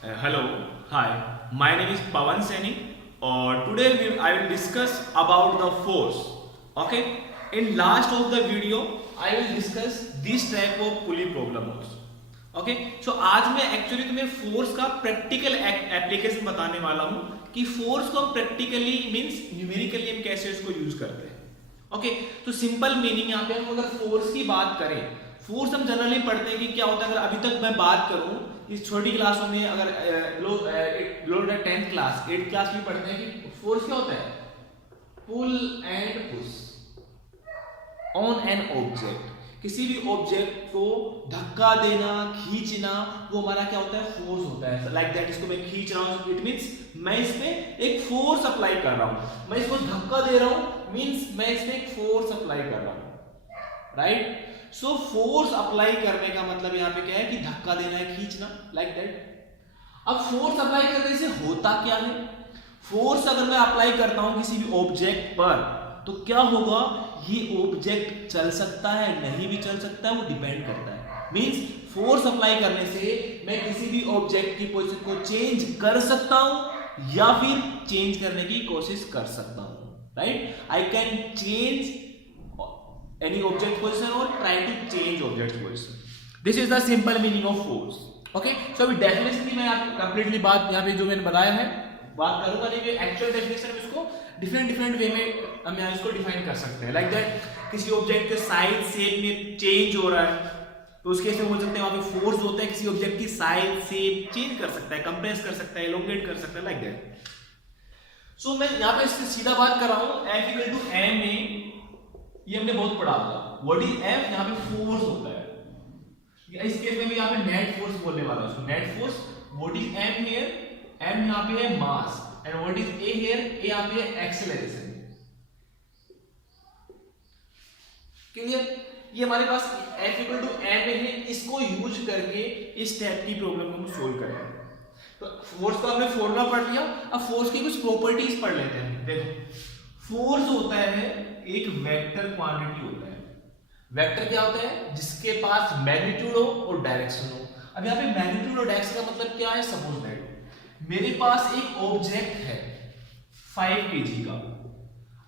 Hello, hi. My name is Pawan Saini. I will discuss about the force. Okay. In last of the video, I will discuss this type of pulley problem also. Okay so आज मैं actually तुम्हें force का practical application बताने वाला हूं कि force को हम प्रैक्टिकली मींस न्यूमेरिकली हम कैसे उसको यूज करते हैं। ओके तो सिंपल मीनिंग यहाँ पे हम अगर फोर्स की बात करें, फोर्स हम जनरली पढ़ते हैं कि क्या होता है। अगर अभी तक मैं बात करूं इस छोटी क्लासों में, अगर लोग 10th क्लास 8th क्लास में पढ़ते हैं कि फोर्स क्या होता है, pull and push on an object. किसी भी ऑब्जेक्ट को धक्का देना, खींचना, वो हमारा क्या होता है, फोर्स होता है। लाइक दैट, इसको मैं खींच रहा हूं, इट मींस मैं इसमें एक फोर्स अप्लाई कर रहा हूं। मैं इसको धक्का दे रहा हूं मींस मैं इसमें एक फोर्स अप्लाई कर रहा हूं, राइट। सो फोर्स अप्लाई करने का मतलब यहां पे क्या है कि धक्का देना है, खींचना, लाइक दैट। अब फोर्स अप्लाई करने से होता क्या है, फोर्स अगर मैं अप्लाई करता हूं किसी भी ऑब्जेक्ट पर तो क्या होगा, ये ऑब्जेक्ट चल सकता है, नहीं भी चल सकता है, वो डिपेंड करता है। मींस फोर्स अप्लाई करने से मैं किसी भी ऑब्जेक्ट की पोजीशन को चेंज कर सकता हूं या फिर चेंज करने की कोशिश कर सकता हूं, right. I can change any object position और try to change object position. This is the simple meaning of force. Okay so अभी डेफिनेशन की मैं आपको कंप्लीटली बात यहां पे जो मैंने बताया है बात करूंगा, नहीं एक्चुअल डेफिनेशन में इसको डिफरेंट वे में हम यहाँ इसको डिफाइन कर सकते हैं। लाइक दैट, किसी ऑब्जेक्ट के साइज शेप में चेंज हो रहा है तो उसके से बोल सकते हैं वहां पे फोर्स होता है। किसी ऑब्जेक्ट की साइज शेप चेंज कर सकता है, कंप्रेस कर सकता है, एलोंगेट कर सकता है, लाइक दैट। सो मैं यहाँ पे इससे सीधा बात कर रहा हूँ, F इक्वल टू m में ये हमने बहुत पढ़ा था। व्हाट इज F, यहाँ पे फोर्स होता है। इस केस में भी यहाँ पे नेट फोर्स बोलने वाला हूँ, net force. What is m here, m यहाँ पे है mass and what is a here, a यहाँ पे है एक्सेलरेशन। क्लियर, ये हमारे पास F इक्वल टू m है, इसको यूज करके इस टाइप की प्रॉब्लम को हम सोल्व करेंगे। तो फोर्स का हमने फॉर्मूला पढ़ लिया, अब फोर्स की कुछ प्रॉपर्टीज पढ़ लेते हैं। देखो, फोर्स होता है एक वेक्टर क्वांटिटी होता है। वेक्टर क्या होता है, जिसके पास मैग्नीट्यूड हो और डायरेक्शन हो। अब यहाँ पे मैग्नीट्यूड और डायरेक्शन का मतलब क्या है, सपोज दैट मेरे पास एक ऑब्जेक्ट है 5 kg का।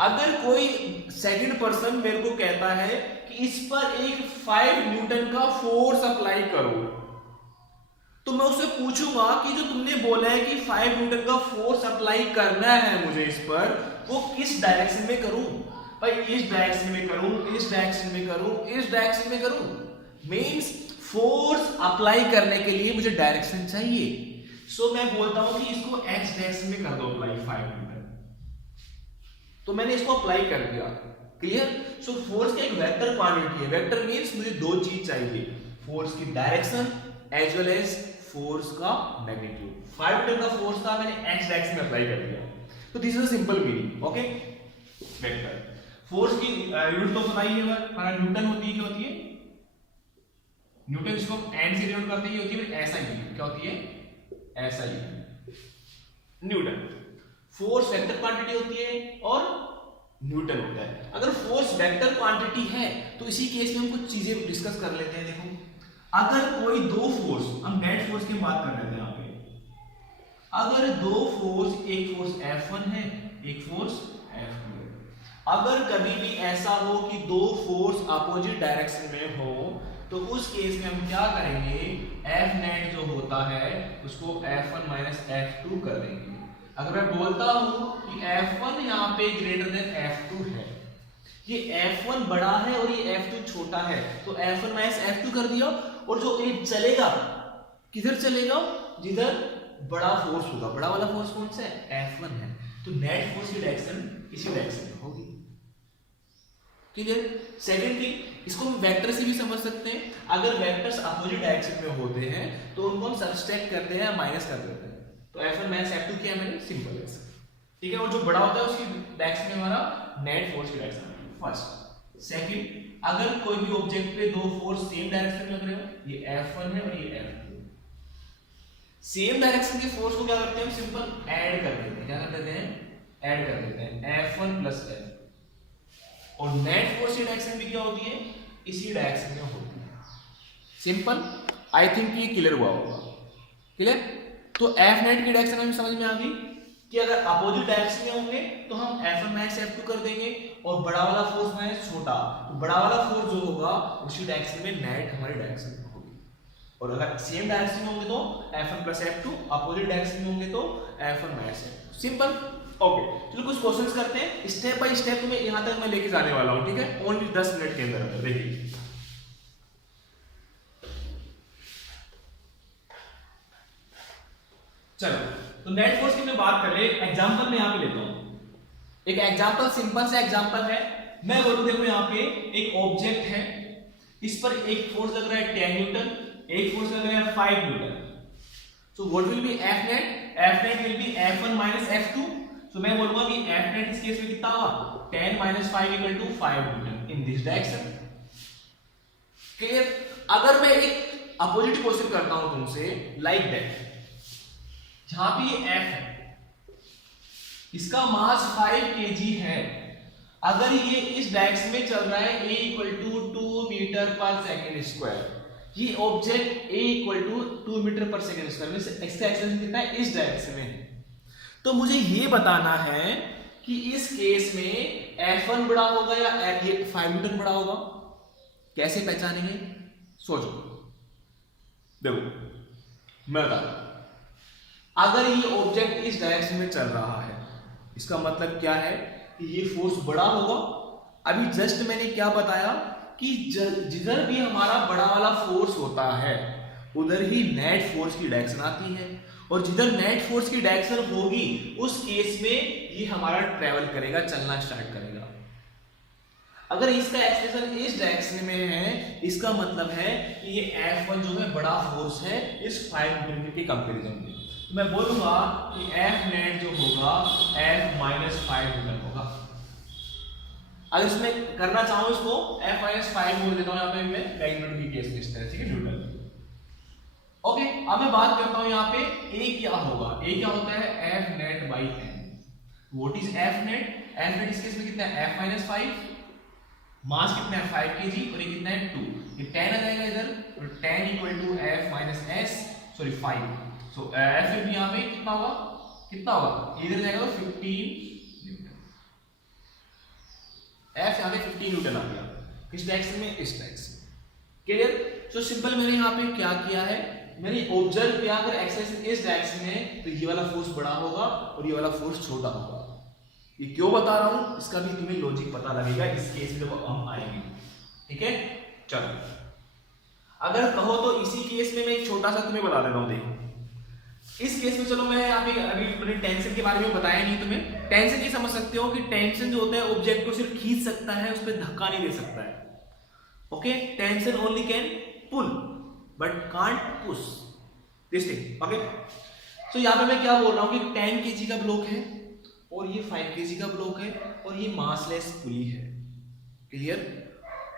अगर कोई सेकंड पर्सन मेरे को कहता है कि इस पर एक 5 न्यूटन का फोर्स अप्लाई करो, तो मैं उससे पूछूंगा कि जो तुमने बोला है कि 5 न्यूटन का फोर्स अप्लाई करना है मुझे इस पर, वो किस डायरेक्शन में करूं। भाई इस डायरेक्शन में करूं, इस डायरेक्शन में करूं, इस डायरेक्शन में करूं। मींस फोर्स अप्लाई करने के लिए मुझे डायरेक्शन चाहिए। सो मैं बोलता हूं कि इसको एक्स डायरेक्शन में कर दो अप्लाई 5 न्यूटन, तो मैंने इसको अप्लाई कर दिया। क्लियर। सो फोर्स का एक वेक्टर क्वांटिटी है। वेक्टर मींस मुझे दो चीज चाहिए, फोर्स की direction as well as force का मैग्नीट्यूड। 5 न्यूटन का फोर्स था, मैंने एक्स डायरेक्शन में अप्लाई कर दिया। तो this is a simple meaning. Okay, vector force की यूनिट तो बताइए, हमारा न्यूटन होती है, क्या होती है न्यूटन, जिसको एन से डिनोट करते हैं, ये होती है ऐसा ही, क्या होती है ऐसा ही न्यूटन। फोर्स वेक्टर क्वांटिटी होती है और न्यूटन होता है। अगर फोर्स वेक्टर क्वांटिटी है तो इसी केस में हम कुछ चीजें डिस्कस कर लेते हैं। देखो, अगर कोई दो फोर्स, हम नेट फोर्स की बात कर लेते हैं यहाँ पे। अगर दो फोर्स, एक फोर्स F1 है, एक फोर्स F2 है। अगर कभी भी ऐसा हो कि दो फोर्स अपोजिट डायरेक्शन में हो तो उस केस में हम क्या करेंगे, F नेट जो होता है उसको F1 माइनस F2 कर देंगे। अगर मैं बोलता हूं कि F1 यहाँ पे ग्रेटर देन F2 है, ये F1 बड़ा है और ये F2 छोटा है, तो F1 माइनस F2 कर दिया। और जो ये चलेगा किधर चलेगा, जिधर बड़ा फोर्स होगा। बड़ा वाला फोर्स कौन सा है, F1 है, तो नेट फोर्स की डायरेक्शन इसी डायरेक्शन में होगी। क्लियर। सेकंड थिंग, इसको हम वेक्टर से भी समझ सकते हैं। अगर वेक्टर्स अपोजिट डायरेक्शन में होते हैं तो उनको हम सबट्रैक्ट करते हैं, माइनस कर देते हैं। तो F1 माइनस F2 किया मैंने, सिंपल है, ठीक है। और जो बड़ा होता है उसकी डायरेक्शन में हमारा नेट फोर्स की डायरेक्शन फर्स्ट। सेकंड, अगर कोई भी ऑब्जेक्ट पे दो फोर्स सेम डायरेक्शन में लग रहे हो, ये F1 है और ये F2, सेम डायरेक्शन के फोर्स को क्या करते हैं, सिंपल ऐड कर देते हैं। क्या कर देते हैं, ऐड कर देते हैं, F1 प्लस F। और नेट फोर्स की डायरेक्शन भी क्या होती है, इसी डायरेक्शन में होती है। सिंपल। आई थिंक ये क्लियर हुआ होगा। क्लियर। तो एफ नेट की डायरेक्शन हमें समझ में आ गई कि अगर अपोजिट डायरेक्शन में होंगे तो हम F1 मैक्स F2 कर देंगे और बड़ा वाला फोर्स माइनस छोटा, तो बड़ा वाला फोर्स जो होगा उसी डायरेक्शन में नेट हमारी डायरेक्शन में होगी। और अगर सेम डायरेक्शन में होंगे तो F1 plus F2, opposite direction में होंगे तो F1 minus F2। Simple. Okay, चलो कुछ क्वेश्चंस करते हैं, स्टेप बाय स्टेप तुम्हें यहां तक मैं लेके जाने वाला हूं, ठीक है, ओनली 10 मिनट के अंदर। देखिए चलो, तो नेट फोर्स की मैं बात कर ले, एग्जांपल मैं यहां पे लेता हूं। एक एग्जांपल, सिंपल सा एग्जांपल है। मैं बोलूं देखो यहां पे एक ऑब्जेक्ट है, इस पर एक फोर्स लग रहा है 10 न्यूटन, एक फोर्स लग रहा है 5 Newton. So what will be F net? F net will be F1 minus F2। सो मैं बोलूंगा कि F नेट इस केस में कितना होगा? 10 minus 5 equal to 5 newton in this direction. Clear? अगर मैं एक अपोजिट क्वेश्चन करता हूं तुमसे लाइक दैट, जहां पे ये F है, इसका मास 5 kg है, अगर ये इस डायरेक्शन में चल रहा है A equal to 2 metre per second square, ये object A equal to 2 metre per second square में इसका एक्सेलरेशन कितना है? इस डायरेक्शन में। तो मुझे ये बताना है कि इस केस में F1 बड़ा होगा या ये 5 न्यूटन बड़ा होगा। कैसे पहचानेंगे? सोचो, देखो मैं बताता हूं। अगर ये ऑब्जेक्ट इस डायरेक्शन में चल रहा है, इसका मतलब क्या है कि ये फोर्स बड़ा होगा। अभी जस्ट मैंने क्या बताया कि जिधर भी हमारा बड़ा वाला फोर्स होता है उधर ही नेट फोर्स की डायरेक्शन आती है, और जिधर नेट फोर्स की डायरेक्शन होगी उस केस में ये हमारा ट्रेवल करेगा, चलना स्टार्ट करेगा। अगर इसका एक्सेलरेशन इस डायरेक्शन में है, इसका मतलब है कि ये F1 जो है बड़ा फोर्स है इस 5 न्यूटन के कंपैरिजन में। तो मैं बोलूंगा कि F नेट जो होगा F माइनस 5 न्यूटन होगा। अगर इसमें करना चाहूं इसको F माइनस 5 बोल देता हूं यहां पे मैं मैग्नीट्यूड की केस में इस तरह, ठीक है, न्यूटन। ओके, अब मैं बात करता हूं यहां पे A क्या होगा। A क्या होता है? F net by N। What is F net? F net इस केस में कितना है? F माइनस 5, मास कितना है? 5 kg, और ये कितना है? 2। ये 10 आ जाएगा इधर, तो 10 equal to F minus S, sorry 5। So F भी यहां पे कितना होगा? कितना होगा? इधर जाएगा तो 15 न्यूटन। F यहां पे 15 न्यूटन आ गया। किस डायरेक्शन में? इस डायरेक्शन। क्लियर? सो सिंपल मैंने यहां पे क्या किया है, मैंने ऑब्जर्व किया अगर एक्सेलरेशन इस डायरेक्शन में तो ये वाला फोर्स बड़ा होगा और ये वाला फोर्स छोटा होगा। ये क्यों बता रहा हूं, इसका भी तुम्हें लॉजिक पता लगेगा इस केस में जब हम आएंगे, ठीक है। चलो, अगर कहो तो इसी केस में मैं एक छोटा सा तुम्हें बता देता हूं। देखो इस केस में, चलो मैं यहाँ पे अभी मैंने टेंशन के बारे में बताया नहीं तुम्हें। टेंशन ये समझ सकते हो कि टेंशन जो होता है ऑब्जेक्ट को सिर्फ खींच सकता है, उस पर धक्का नहीं दे सकता है। Okay, tension only can pull but can't push this thing. Okay, so यहाँ पे मैं क्या बोल रहा हूँ कि 10 kg का ब्लॉक है और ये 5 kg का ब्लॉक है और ये मासलेस पुली है। क्लियर?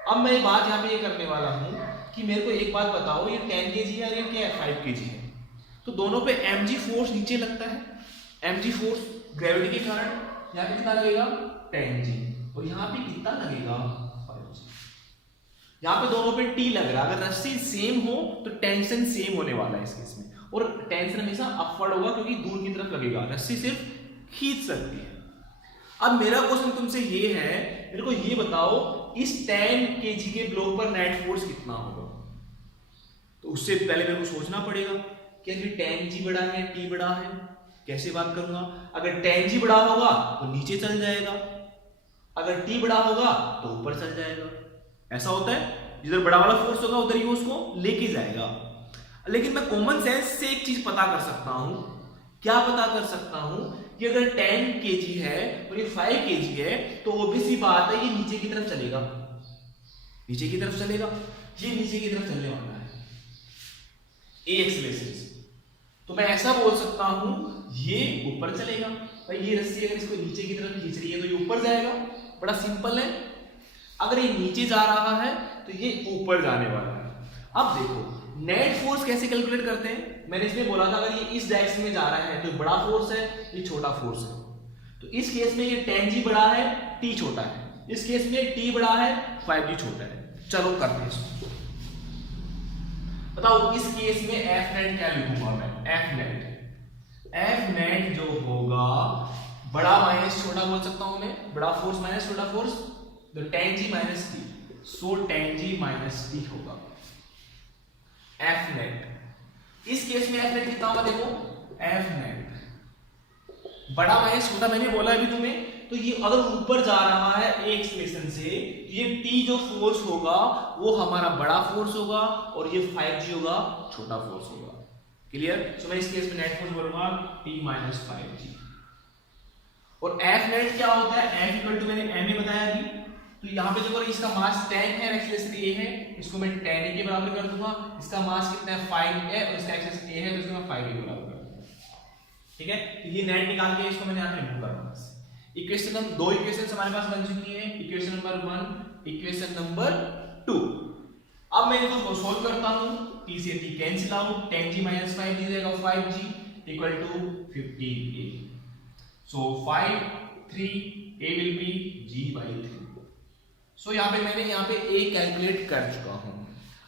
अब मैं बात यहाँ पे ये करने वाला हूँ कि मेरे को एक बात बताओ, ये 10 kg है और ये क्या है? 5 kg है। तो दोनों पे mg फोर्स नीचे लगता है, mg फोर्स ग्रेविटी के कारण यहाँ पे कितना लगेगा? 10g, और यहाँ पे कितना लगेगा? 5g। यहाँ पे दोनों पे t लग रहा है। अगर रस्सी सेम हो तो टेंशन सेम होने वाला है इस केस में, और टेंशन हमेशा अपवर्ड होगा क्योंकि दूर की तरफ लगेगा, रस्सी सिर्फ खींच सकती है। अब मेरा क्वेश्चन तुमसे ये है, मेरे को ये बताओ इस 10 kg के ब्लॉक पर नेट फोर्स कितना होगा। तो उससे पहले मेरे को सोचना पड़ेगा कि अगर 10g बड़ा है, t बड़ा है, कैसे बात करूंगा। अगर 10g बड़ा होगा तो नीचे चल जाएगा, अगर t बड़ा होगा तो ऊपर चल जाएगा। ऐसा होता है, जिधर बड़ा वाला फोर्स होगा उधर ही वो उसको लेके जाएगा। लेकिन मैं कॉमन सेंस से एक चीज पता कर सकता हूं। क्या पता कर सकता हूं कि अगर 10 kg है और ये 5 kg है तो ऑब्वियस सी बात है ये नीचे की तरफ चलेगा, नीचे की तरफ चलेगा, ये नीचे की तरफ चलने वाला है ए एक्सेलरेशन से। तो मैं ऐसा बोल सकता हूं ये ऊपर चलेगा। भाई ये रस्सी अगर इसको नीचे की तरफ खींच रही है तो ये ऊपर जाएगा, बड़ा सिंपल है। अगर ये नीचे जा रहा है तो ये ऊपर जाने वाला है। अब देखो नेट फोर्स कैसे कैलकुलेट करते हैं। मैंने इसमें बोला था अगर ये इस डायरेक्शन में जा रहा है तो बड़ा फोर्स है, ये छोटा फोर्स है। तो इस केस में ये 10g बड़ा है, t छोटा है। इस केस में t बड़ा है, 5g छोटा है। चलो करते हैं इसको। बताओ इस केस में F नेट क्या लिखूंगा मैं? F नेट एफ नेट जो होगा बड़ा माइनस छोटा बोल सकता हूं मैं, बड़ा फोर्स माइनस छोटा फोर्स, तो tan g माइनस टी, सो tan g माइनस टी होगा एफ नेट। इस केस में एफ नेट कितना होगा देखो, एफ नेट बड़ा माइनस छोटा मैंने बोला अभी तुम्हें, तो ये अगर ऊपर जा रहा है एक एक्सप्रेशन से, ये टी जो फोर्स होगा वो हमारा बड़ा फोर्स होगा और ये 5g होगा छोटा फोर्स होगा। क्लियर? सो मैं इस केस में नेट फोर्स बोलूंगा टी माइनस 5g। और एफ नेट क्या होता है, एफ इक्वल टू मैंने एम ए बताया अभी, तो यहाँ पे देखो इसका मास 10 है, एक्सेलरेशन ए है, इसको मैं 10 ए के बराबर कर दूंगा। इसका मास कितना है 5 है और इसका एक्सेलरेशन ए है, तो इसको मैं 5 ए के बराबर कर दूंगा। ठीक है, तो ये नेट निकाल के इसको मैंने यहाँ पे रिमूव कर दूंगा। इक्वेशन हम दो इक्वेशंस हमारे पास बन चुकी हैं, इक्वेशन नंबर 1, इक्वेशन नंबर 2। अब मैं इसको सोल्व करता हूं, t से t cancel out, tan g minus 5 दी जाएगा 5g equal to 15a। So 5 3 a will be g by 3। So यहाँ पे मैंने यहाँ पे a कैलकुलेट कर चुका हूं।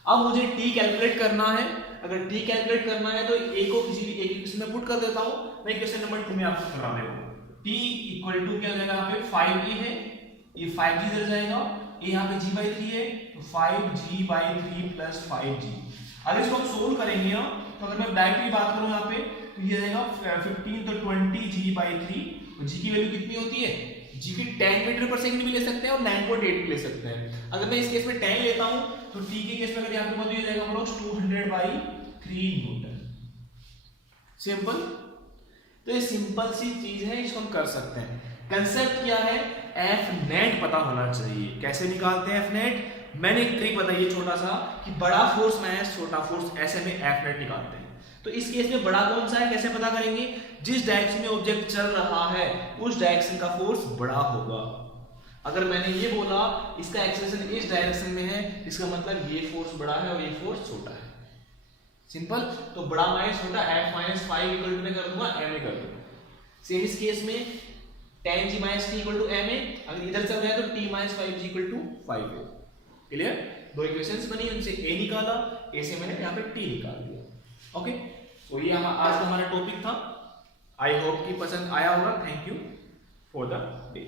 अब मुझे t कैलकुलेट करना है। अगर t कैलकुलेट करना है तो a को किसी भी एक इक्वेशन में पुट कर देता हूं। मैं इक्वेशन नंबर 2 में आपको करवा रहा हूं। t इक्वल टू क्या हो जाएगा, यहाँ पे 5a है, ये 5g इधर जाएगा, ये यहाँ पे g by 3 है, तो 5g by 3 प्लस 5g। अगर इसको हम सोल्व करेंगे ना, तो अगर मैं डायरेक्टली बात करूं यहाँ पे, तो ये जाएगा 15 तो 20g by 3। तो g की वैल्यू कितनी होती है, g की 10 मीटर पर सेकंड भी ले सकते हैं और 9.8 भी ले सकते हैं। अगर मैं इस केस में 10 लेता हूं तो t के केस में अगर यहाँ पे ये जाएगा अप्रोक्स 200 by 3 न्यूटन। सिंपल। तो ये सिंपल सी चीज है, इसको हम कर सकते हैं। कंसेप्ट क्या है, एफ नेट पता होना चाहिए। कैसे निकालते हैं एफ नेट, मैंने एक ट्रिक बताई है छोटा सा कि बड़ा फोर्स माइनस छोटा फोर्स, ऐसे में एफ नेट निकालते हैं। तो इस केस में बड़ा कौन सा है, कैसे पता करेंगे, जिस डायरेक्शन में ऑब्जेक्ट चल रहा है उस डायरेक्शन का फोर्स बड़ा होगा। अगर मैंने ये बोला इसका एक्सेलरेशन इस डायरेक्शन में है, इसका मतलब ये फोर्स बड़ा है और ये फोर्स छोटा है। सिंपल। तो बड़ा माइनस छोटा, f माइनस 5 इक्वल टू में कर दूंगा m ए कर दूंगा। सेम इस केस में tan g minus t equal to m a, अगर इधर चल रहा है तो t minus 5g equal to 5a। Clear? दो इक्वेशंस बनी, उनसे a निकाला, a से मैंने यहाँ पे t निकाल दिया। ओके, तो ये आज का हमारा टॉपिक था। आई होप कि पसंद आया होगा। Thank you for the day.